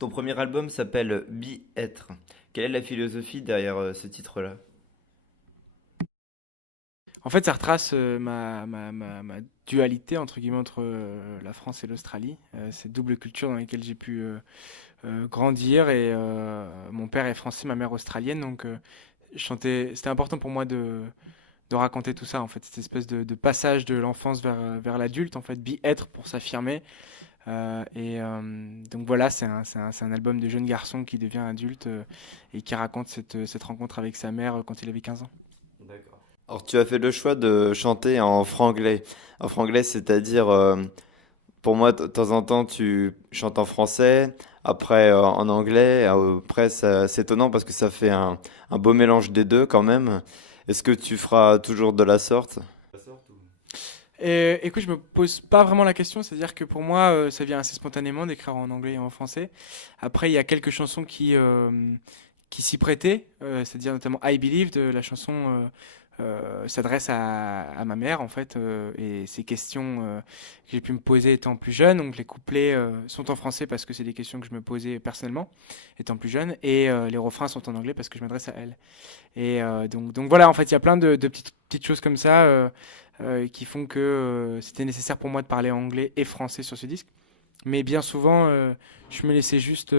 Ton premier album s'appelle Être. Quelle est la philosophie derrière ce titre-là? En fait, ça retrace ma dualité, entre guillemets, entre la France et l'Australie. Cette double culture dans laquelle j'ai pu grandir. Et mon père est français, ma mère australienne. Donc, c'était important pour moi de raconter tout ça, en fait. Cette espèce de passage de l'enfance vers l'adulte, en fait, être pour s'affirmer. Donc voilà, c'est un album de jeune garçon qui devient adulte et qui raconte cette rencontre avec sa mère quand il avait 15 ans. D'accord. Alors, tu as fait le choix de chanter en franglais. En franglais, c'est-à-dire, pour moi, de temps en temps, tu chantes en français, après en anglais. Après, c'est étonnant parce que ça fait un beau mélange des deux quand même. Est-ce que tu feras toujours de la sorte? Et écoute, je me pose pas vraiment la question, c'est-à-dire que pour moi, ça vient assez spontanément d'écrire en anglais et en français. Après, il y a quelques chansons qui s'y prêtaient, c'est-à-dire notamment I Believe, la chanson s'adresse à ma mère en fait, et ces questions que j'ai pu me poser étant plus jeune. Donc les couplets sont en français parce que c'est des questions que je me posais personnellement étant plus jeune, et les refrains sont en anglais parce que je m'adresse à elle. Et donc voilà, en fait, il y a plein de petites choses comme ça qui font que c'était nécessaire pour moi de parler anglais et français sur ce disque. Mais bien souvent, je me laissais juste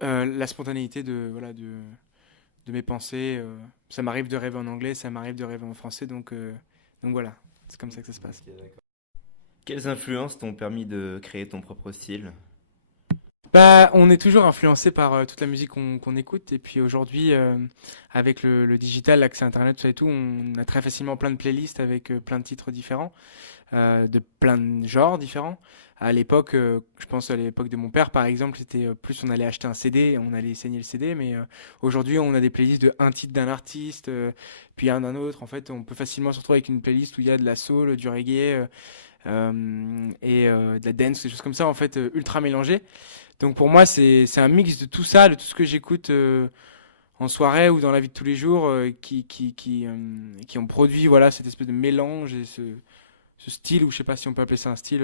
la spontanéité voilà, de mes pensées. Ça m'arrive de rêver en anglais, ça m'arrive de rêver en français, donc voilà, c'est comme ça que ça se passe. Ok, d'accord. Quelles influences t'ont permis de créer ton propre style? Bah, on est toujours influencé par toute la musique qu'on écoute. Et puis aujourd'hui, avec le digital, l'accès à Internet, tout ça et tout, on a très facilement plein de playlists avec plein de titres différents, de plein de genres différents. À l'époque, je pense à l'époque de mon père, par exemple, c'était plus on allait acheter un CD, on allait saigner le CD. Mais aujourd'hui, on a des playlists de un titre d'un artiste, puis un d'un autre. En fait, on peut facilement se retrouver avec une playlist où il y a de la soul, du reggae et de la dance, des choses comme ça, en fait, ultra mélangées. Donc pour moi, c'est un mix de tout ça, de tout ce que j'écoute en soirée ou dans la vie de tous les jours, qui ont produit voilà cette espèce de mélange et ce style, ou je sais pas si on peut appeler ça un style,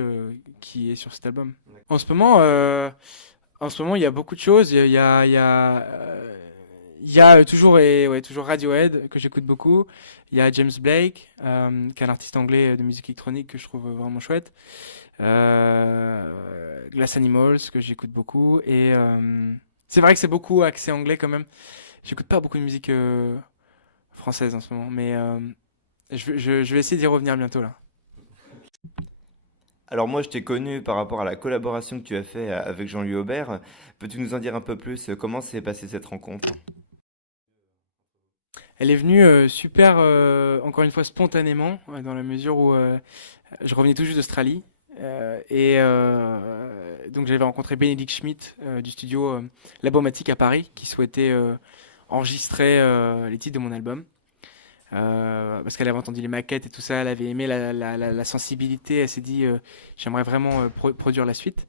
qui est sur cet album. En ce moment, euh, En ce moment, il y a beaucoup de choses. Il y a toujours, ouais, toujours Radiohead que j'écoute beaucoup. Il y a James Blake, qui est un artiste anglais de musique électronique que je trouve vraiment chouette. Glass Animals que j'écoute beaucoup. Et c'est vrai que c'est beaucoup axé anglais quand même. J'écoute pas beaucoup de musique française en ce moment, mais je vais essayer d'y revenir bientôt là. Alors moi, je t'ai connu par rapport à la collaboration que tu as fait avec Jean-Louis Aubert. Peux-tu nous en dire un peu plus? Comment s'est passée cette rencontre? Elle est venue super, encore une fois, spontanément, dans la mesure où je revenais tout juste d'Australie. Donc j'avais rencontré Bénédicte Schmidt du studio Labomatique à Paris qui souhaitait enregistrer les titres de mon album. Parce qu'elle avait entendu les maquettes et tout ça, elle avait aimé la sensibilité, elle s'est dit j'aimerais vraiment produire la suite.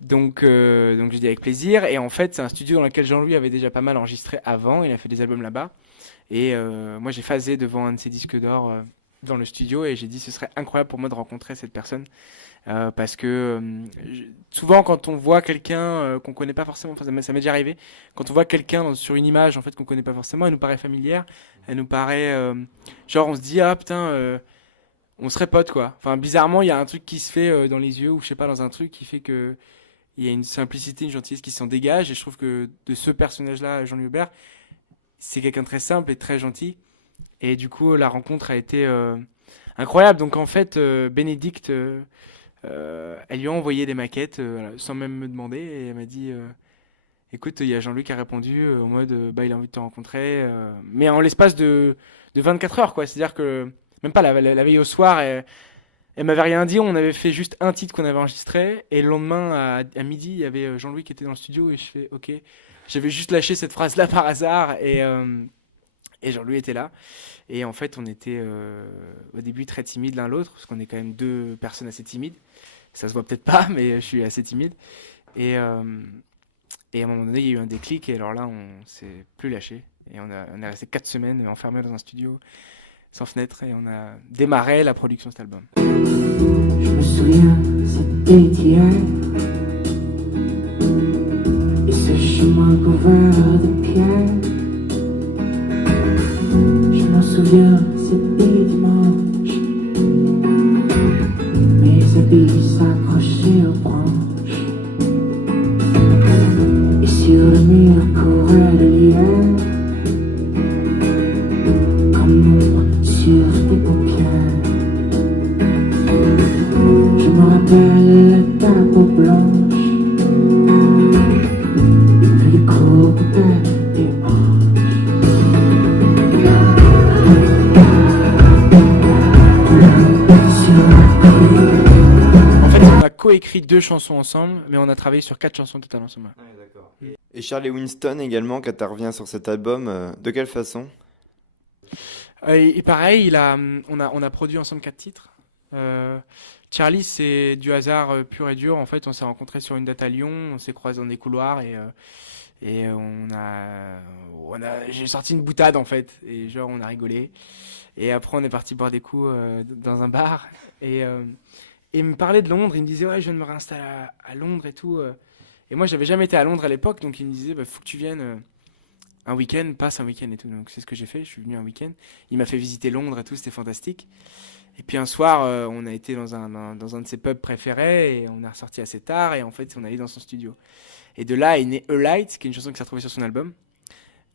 Donc j'ai dit avec plaisir. Et en fait, c'est un studio dans lequel Jean-Louis avait déjà pas mal enregistré avant, il a fait des albums là-bas. Et moi, j'ai phasé devant un de ces disques d'or dans le studio et j'ai dit ce serait incroyable pour moi de rencontrer cette personne parce que souvent quand on voit quelqu'un qu'on connaît pas forcément, enfin, ça m'est déjà arrivé, quand on voit quelqu'un sur une image en fait qu'on connaît pas forcément, elle nous paraît familière, elle nous paraît genre on se dit ah putain on serait potes quoi. Enfin bizarrement il y a un truc qui se fait dans les yeux ou je sais pas dans un truc qui fait que il y a une simplicité, une gentillesse qui s'en dégage et je trouve que de ce personnage-là, Jean-Louis Aubert, c'est quelqu'un de très simple et très gentil. Et du coup, la rencontre a été incroyable. Donc en fait, Bénédicte, elle lui a envoyé des maquettes voilà, sans même me demander. Et elle m'a dit, écoute, il y a Jean-Luc qui a répondu en mode, bah il a envie de te rencontrer. Mais en l'espace de 24 heures, quoi. C'est-à-dire que même pas la veille au soir, elle m'avait rien dit. On avait fait juste un titre qu'on avait enregistré. Et le lendemain, à midi, il y avait Jean-Louis qui était dans le studio. Et je fais, ok. J'avais juste lâché cette phrase-là par hasard. Et Jean-Louis était là. Et en fait, on était au début très timides l'un l'autre, parce qu'on est quand même deux personnes assez timides. Ça se voit peut-être pas, mais je suis assez timide. Et, euh, et à un moment donné, il y a eu un déclic, et alors là, on s'est plus lâché. Et on est resté 4 semaines enfermés dans un studio sans fenêtre, et on a démarré la production de cet album. Je me souviens, c'était hier. souviens, c'était dimanche. Mes habits s'accrochaient aux branches. Et sur le mur courait le lien, comme ombre sur tes paupières. Je me rappelle ta peau blanche, plus courte que tes hanches. En fait, on a coécrit 2 chansons ensemble, mais on a travaillé sur 4 chansons totales ensemble. Ouais, d'accord. Et Charlie Winston également, qui intervient sur cet album, de quelle façon? Et pareil, on a produit ensemble 4 titres. Charlie, c'est du hasard pur et dur. En fait, on s'est rencontrés sur une date à Lyon, on s'est croisés dans des couloirs et j'ai sorti une boutade en fait. Et genre, on a rigolé. Et après, on est parti boire des coups dans un bar. Et il me parlait de Londres. Il me disait, ouais, je viens de me réinstaller à Londres et tout. Et moi, j'avais jamais été à Londres à l'époque. Donc, il me disait, bah, faut que tu viennes un week-end, passe un week-end et tout. Donc, c'est ce que j'ai fait. Je suis venu un week-end. Il m'a fait visiter Londres et tout. C'était fantastique. Et puis un soir, on a été dans un de ses pubs préférés et on est ressorti assez tard. Et en fait, on est allé dans son studio. Et de là est née A Light, qui est une chanson qui s'est retrouvée sur son album.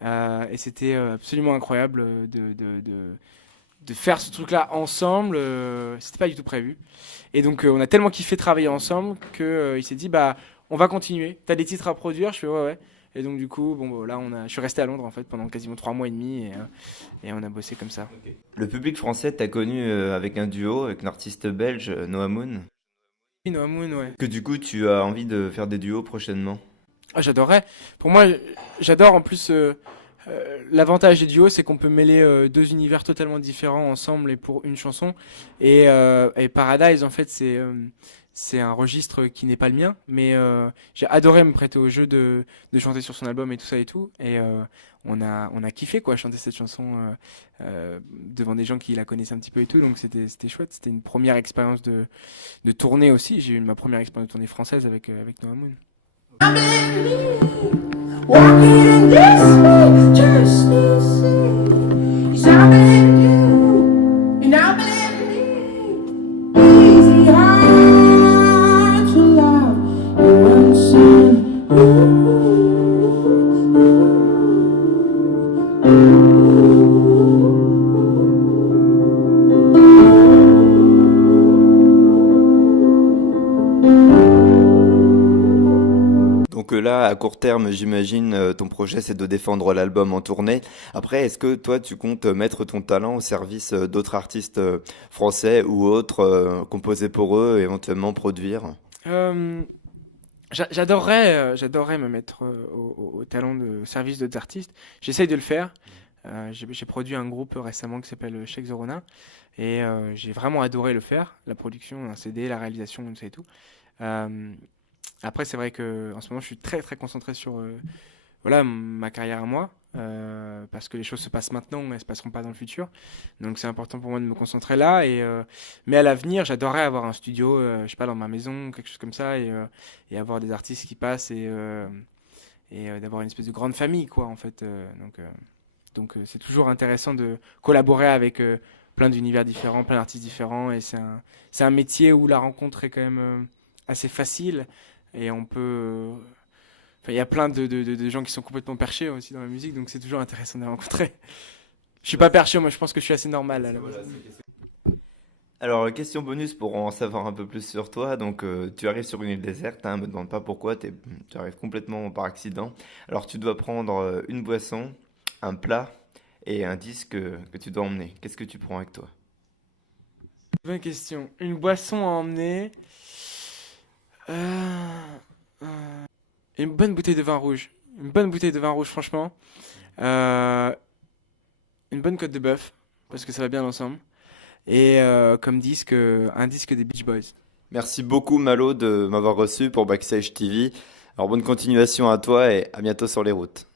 Et c'était absolument incroyable de faire ce truc-là ensemble. C'était pas du tout prévu. Et donc, on a tellement kiffé travailler ensemble qu'il s'est dit, bah, on va continuer. T'as des titres à produire? Je fais, ouais, ouais. Et donc, du coup, bon, bah, là, je suis resté à Londres en fait pendant quasiment 3 mois et demi et on a bossé comme ça. Le public français t'a connu avec un duo avec un artiste belge, Noah Moon. Et Noah Moon, ouais. Que du coup, tu as envie de faire des duos prochainement. Ah, j'adorerais. Pour moi, j'adore en plus. L'avantage des duos, c'est qu'on peut mêler 2 univers totalement différents ensemble et pour une chanson. Et Paradise, en fait, c'est un registre qui n'est pas le mien, mais j'ai adoré me prêter au jeu de chanter sur son album et tout ça et tout. Et on a kiffé quoi, chanter cette chanson devant des gens qui la connaissaient un petit peu et tout. Donc c'était chouette. C'était une première expérience de tournée aussi. J'ai eu ma première expérience de tournée française avec Noah Moon. Walking in this way, just to see. 'Cause I believe you, and I believe me. Easy hard to love you unseen. Donc là, à court terme, j'imagine, ton projet, c'est de défendre l'album en tournée. Après, est-ce que toi, tu comptes mettre ton talent au service d'autres artistes français ou autres, composer pour eux et éventuellement produire? Euh, j'adorerais me mettre au talent au service d'autres artistes. J'essaye de le faire. J'ai produit un groupe récemment qui s'appelle Sheikh Zorona et j'ai vraiment adoré le faire, la production, un CD, la réalisation, tout ça et tout. Euh, Après, c'est vrai que en ce moment, je suis très très concentré sur voilà ma carrière à moi, parce que les choses se passent maintenant, elles se passeront pas dans le futur. Donc c'est important pour moi de me concentrer là. Mais à l'avenir, j'adorerais avoir un studio, je sais pas, dans ma maison, quelque chose comme ça, et avoir des artistes qui passent et d'avoir une espèce de grande famille, quoi, en fait. Donc c'est toujours intéressant de collaborer avec plein d'univers différents, plein d'artistes différents, et c'est un métier où la rencontre est quand même assez facile. Et on peut. Enfin, il y a plein de gens qui sont complètement perchés aussi dans la musique, donc c'est toujours intéressant de les rencontrer. Je suis pas perché, moi je pense que je suis assez normal à la base. Alors, question bonus pour en savoir un peu plus sur toi. Donc, tu arrives sur une île déserte, hein, me demande pas pourquoi, tu arrives complètement par accident. Alors, tu dois prendre une boisson, un plat et un disque que tu dois emmener. Qu'est-ce que tu prends avec toi? Bonne question. Une boisson à emmener. Euh, une bonne bouteille de vin rouge. Une bonne bouteille de vin rouge, franchement. Euh, une bonne côte de bœuf, parce que ça va bien ensemble. Et comme disque, un disque des Beach Boys. Merci beaucoup, Malo, de m'avoir reçu pour Backstage TV. Alors, bonne continuation à toi et à bientôt sur les routes.